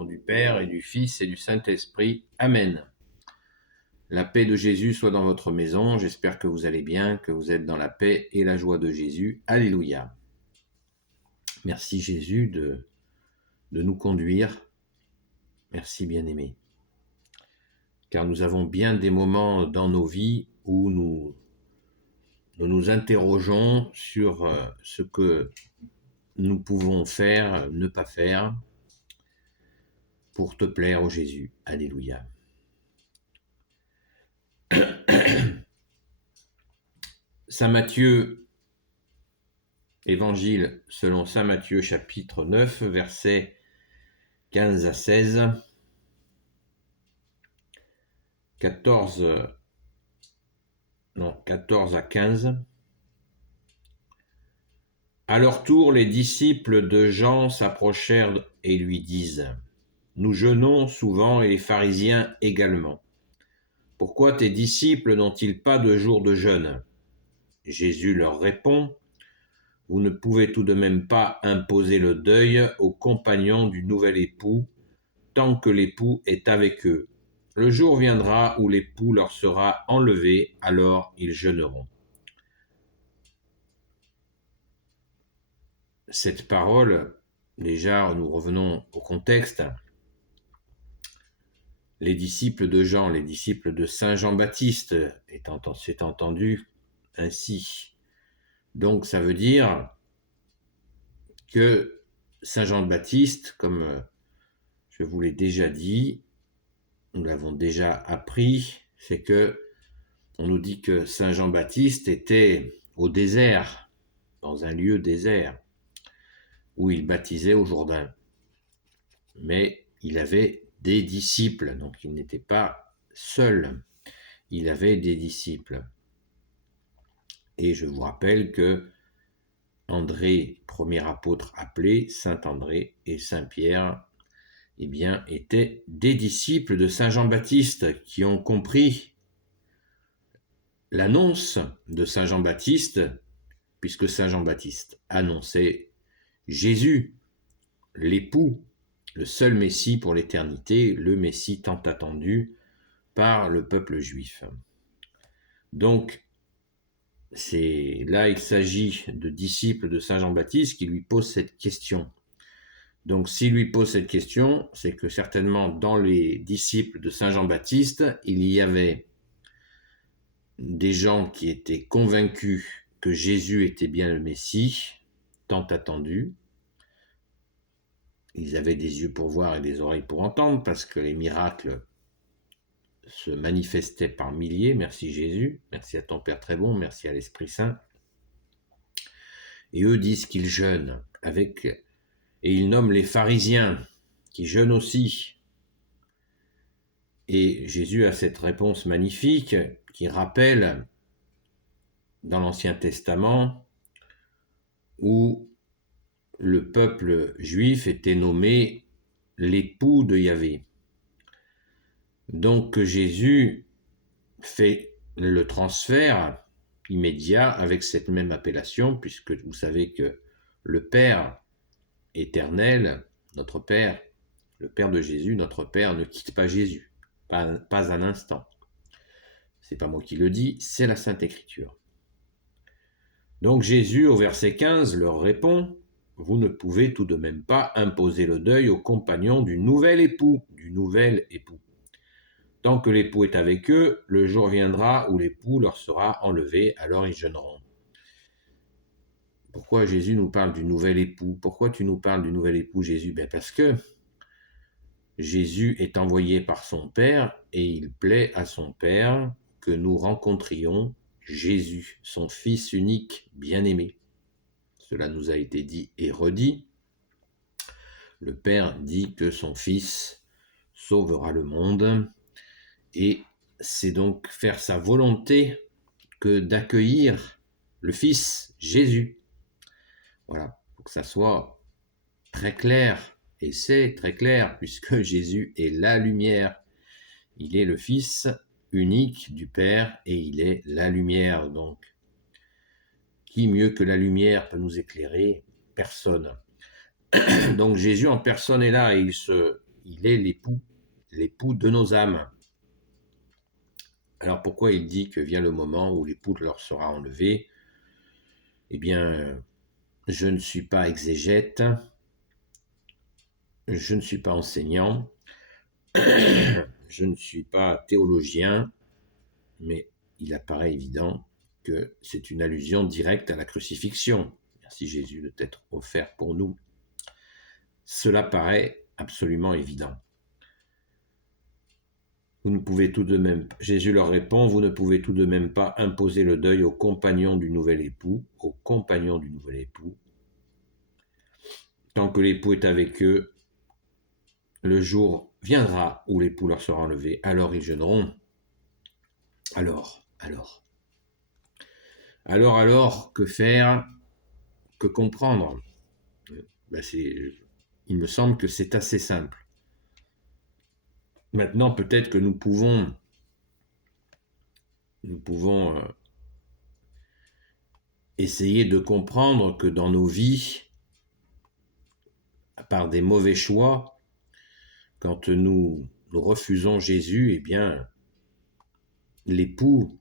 nom du Père et du Fils et du Saint-Esprit. Amen. La paix de Jésus soit dans votre maison. J'espère que vous allez bien, que vous êtes dans la paix et la joie de Jésus. Alléluia. Merci Jésus de nous conduire. Merci bien-aimé. Car nous avons bien des moments dans nos vies où nous nous interrogeons sur ce que nous pouvons faire, ne pas faire, pour te plaire, ô Jésus. Alléluia. Saint Matthieu, Évangile selon Saint Matthieu, chapitre 9, versets 15 à 16, 14 à 15. À leur tour, les disciples de Jean s'approchèrent et lui disent : « Nous jeûnons souvent et les pharisiens également. Pourquoi tes disciples n'ont-ils pas de jour de jeûne ? » Jésus leur répond : « Vous ne pouvez tout de même pas imposer le deuil aux compagnons du nouvel époux tant que l'époux est avec eux. Le jour viendra où l'époux leur sera enlevé, alors ils jeûneront. » Cette parole, déjà, nous revenons au contexte. Les disciples de Jean, les disciples de Saint Jean-Baptiste, c'est entendu ainsi. Donc, ça veut dire que Saint Jean-Baptiste, comme je vous l'ai déjà dit, nous l'avons déjà appris, c'est que on nous dit que Saint Jean-Baptiste était au désert, dans un lieu désert, où il baptisait au Jourdain. Mais il avait des disciples, donc il n'était pas seul, il avait des disciples. Et je vous rappelle que André, premier apôtre appelé, Saint André et Saint Pierre, eh bien, étaient des disciples de Saint Jean-Baptiste qui ont compris l'annonce de Saint Jean-Baptiste, puisque Saint Jean-Baptiste annonçait Jésus, l'époux, le seul Messie pour l'éternité, le Messie tant attendu par le peuple juif. Donc, là, il s'agit de disciples de Saint Jean-Baptiste qui lui posent cette question. Donc, s'il lui pose cette question, c'est que certainement dans les disciples de Saint Jean-Baptiste, il y avait des gens qui étaient convaincus que Jésus était bien le Messie, tant attendu. Ils avaient des yeux pour voir et des oreilles pour entendre, parce que les miracles se manifestaient par milliers. Merci Jésus, merci à ton Père très bon, merci à l'Esprit Saint. Et eux disent qu'ils jeûnent, et ils nomment les pharisiens, qui jeûnent aussi. Et Jésus a cette réponse magnifique, qui rappelle dans l'Ancien Testament, où le peuple juif était nommé l'époux de Yahvé. Donc Jésus fait le transfert immédiat avec cette même appellation, puisque vous savez que le Père éternel, notre Père, le Père de Jésus, notre Père, ne quitte pas Jésus, pas un instant. C'est pas moi qui le dis, c'est la Sainte Écriture. Donc Jésus, au verset 15, leur répond : « Vous ne pouvez tout de même pas imposer le deuil aux compagnons du nouvel époux. » Tant que l'époux est avec eux, le jour viendra où l'époux leur sera enlevé, alors ils jeûneront. Pourquoi Jésus nous parle du nouvel époux ? Pourquoi tu nous parles du nouvel époux, Jésus ? Parce que Jésus est envoyé par son Père et il plaît à son Père que nous rencontrions Jésus, son Fils unique bien-aimé. Cela nous a été dit et redit. Le Père dit que son Fils sauvera le monde et c'est donc faire sa volonté que d'accueillir le Fils Jésus. Voilà, pour que ça soit très clair, et c'est très clair puisque Jésus est la lumière. Il est le Fils unique du Père et il est la lumière. Donc, qui mieux que la lumière peut nous éclairer ? Personne. Donc Jésus en personne est là et il est l'époux de nos âmes. Alors pourquoi il dit que vient le moment où l'époux leur sera enlevé? Eh bien, je ne suis pas exégète, je ne suis pas enseignant, je ne suis pas théologien, mais il apparaît évident que c'est une allusion directe à la crucifixion. Merci Jésus de t'être offert pour nous. Cela paraît absolument évident. Vous ne pouvez tout de même, Jésus leur répond, vous ne pouvez tout de même pas imposer le deuil aux compagnons du nouvel époux, Tant que l'époux est avec eux, le jour viendra où l'époux leur sera enlevé. Alors ils jeûneront. Alors, que faire? Que comprendre? Il me semble que c'est assez simple. Maintenant, peut-être que nous pouvons essayer de comprendre que dans nos vies, à part des mauvais choix, quand nous refusons Jésus, eh bien, l'époux,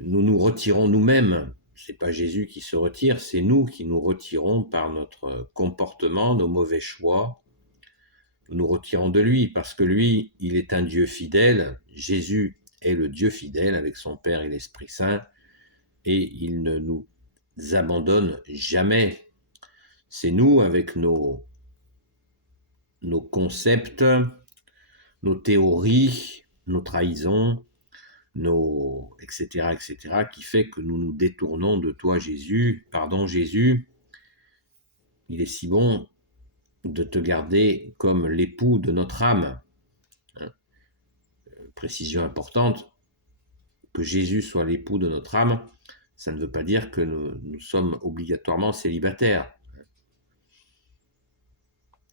nous nous retirons nous-mêmes. Ce n'est pas Jésus qui se retire, c'est nous qui nous retirons par notre comportement, nos mauvais choix. Nous nous retirons de lui parce que lui, il est un Dieu fidèle. Jésus est le Dieu fidèle avec son Père et l'Esprit Saint et il ne nous abandonne jamais. C'est nous avec nos concepts, nos théories, nos trahisons, etc., qui fait que nous nous détournons de toi, Jésus. Pardon, Jésus, il est si bon de te garder comme l'époux de notre âme. Précision importante, que Jésus soit l'époux de notre âme, ça ne veut pas dire que nous sommes obligatoirement célibataires.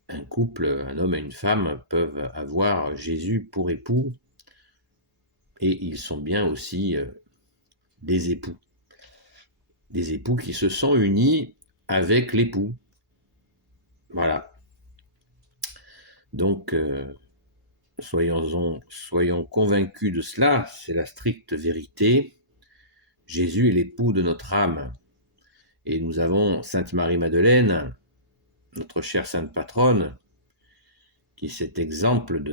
Un couple, un homme et une femme peuvent avoir Jésus pour époux et ils sont bien aussi des époux. Des époux qui se sont unis avec l'époux. Voilà. Donc, soyons convaincus de cela, c'est la stricte vérité. Jésus est l'époux de notre âme. Et nous avons Sainte Marie-Madeleine, notre chère sainte patronne, qui est cet exemple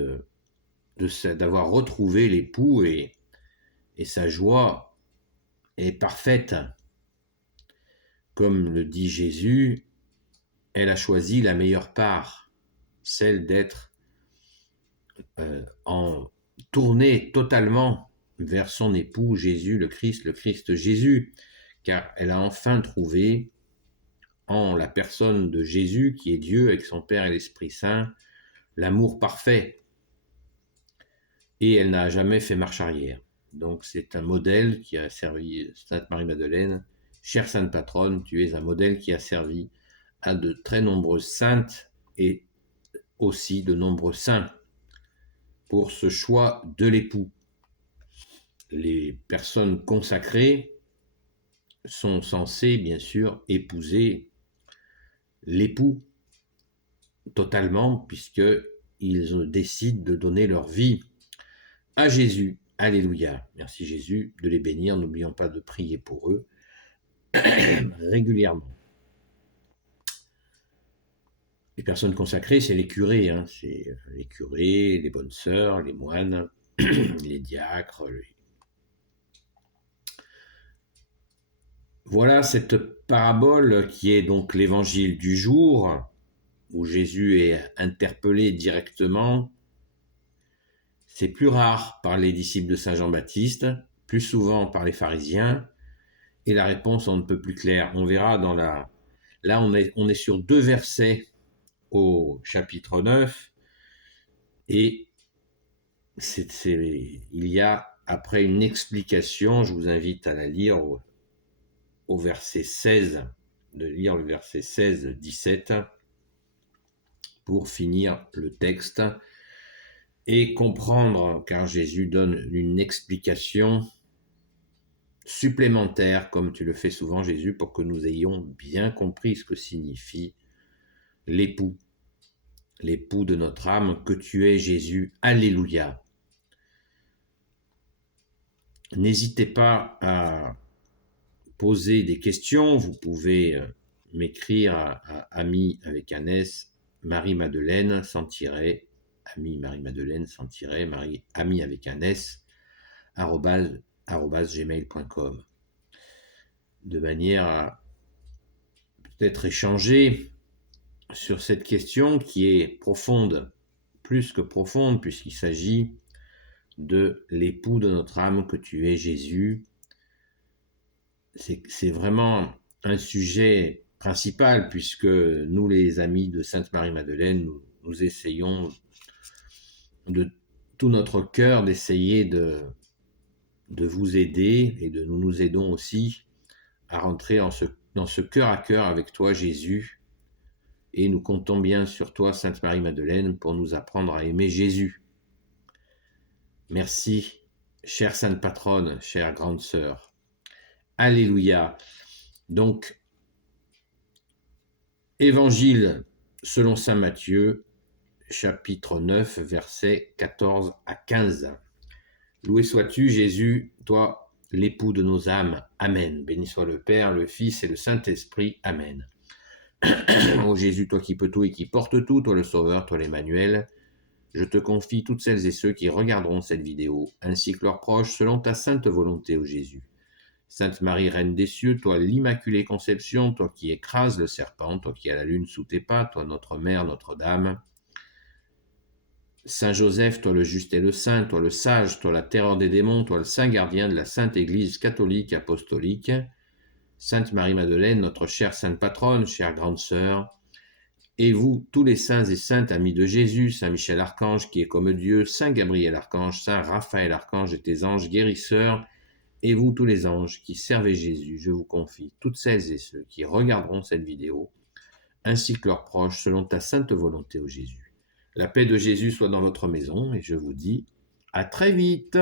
d'avoir retrouvé l'époux et sa joie est parfaite. Comme le dit Jésus, elle a choisi la meilleure part, celle d'être tournée totalement vers son époux Jésus, le Christ Jésus, car elle a enfin trouvé en la personne de Jésus, qui est Dieu avec son Père et l'Esprit Saint, l'amour parfait. Et elle n'a jamais fait marche arrière. Donc c'est un modèle qui a servi Sainte Marie-Madeleine. Chère Sainte Patronne, tu es un modèle qui a servi à de très nombreuses saintes et aussi de nombreux saints pour ce choix de l'époux. Les personnes consacrées sont censées, bien sûr, épouser l'époux totalement, puisqu'ils décident de donner leur vie à Jésus. Alléluia. Merci Jésus de les bénir. N'oublions pas de prier pour eux régulièrement. Les personnes consacrées, c'est les curés. C'est les curés, les bonnes sœurs, les moines, les diacres. Voilà cette parabole qui est donc l'évangile du jour, où Jésus est interpellé directement. C'est plus rare par les disciples de Saint Jean-Baptiste, plus souvent par les pharisiens, et la réponse on ne peut plus claire. On verra là on est sur 2 versets au chapitre 9, et il y a après une explication, je vous invite à la lire au verset 16, de lire le verset 16-17 pour finir le texte et comprendre, car Jésus donne une explication supplémentaire, comme tu le fais souvent Jésus, pour que nous ayons bien compris ce que signifie l'époux. l'époux de notre âme, que tu es Jésus. Alléluia. N'hésitez pas à poser des questions. Vous pouvez m'écrire à ami avec un S, Marie-Madeleine sans tiret, ami Marie-Madeleine sans tiret, ami avec un S, @gmail.com, de manière à peut-être échanger sur cette question qui est profonde, plus que profonde, puisqu'il s'agit de l'époux de notre âme, que tu es Jésus. C'est vraiment un sujet principal, puisque nous, les amis de Sainte Marie-Madeleine, nous essayons de tout notre cœur d'essayer de vous aider, et nous aidons aussi à rentrer dans ce cœur à cœur avec toi, Jésus, et nous comptons bien sur toi, Sainte Marie-Madeleine, pour nous apprendre à aimer Jésus. Merci, chère Sainte Patronne, chère grande sœur. Alléluia. Donc, Évangile selon saint Matthieu, chapitre 9, versets 14 à 15. Loué sois-tu, Jésus, toi, l'époux de nos âmes. Amen. Béni soit le Père, le Fils et le Saint-Esprit. Amen. Ô Jésus, toi qui peux tout et qui portes tout, toi le Sauveur, toi l'Emmanuel, je te confie toutes celles et ceux qui regarderont cette vidéo, ainsi que leurs proches, selon ta sainte volonté, ô Jésus. Sainte Marie, Reine des cieux, toi l'Immaculée Conception, toi qui écrases le serpent, toi qui as la lune sous tes pas, toi notre Mère, Notre-Dame. Saint Joseph, toi le juste et le saint, toi le sage, toi la terreur des démons, toi le saint gardien de la Sainte Église catholique apostolique. Sainte Marie-Madeleine, notre chère sainte patronne, chère grande sœur. Et vous, tous les saints et saintes amis de Jésus, Saint Michel Archange qui est comme Dieu, Saint Gabriel Archange, Saint Raphaël Archange et tes anges guérisseurs, et vous, tous les anges qui servez Jésus, je vous confie toutes celles et ceux qui regarderont cette vidéo, ainsi que leurs proches, selon ta sainte volonté, ô Jésus. La paix de Jésus soit dans votre maison, et je vous dis à très vite.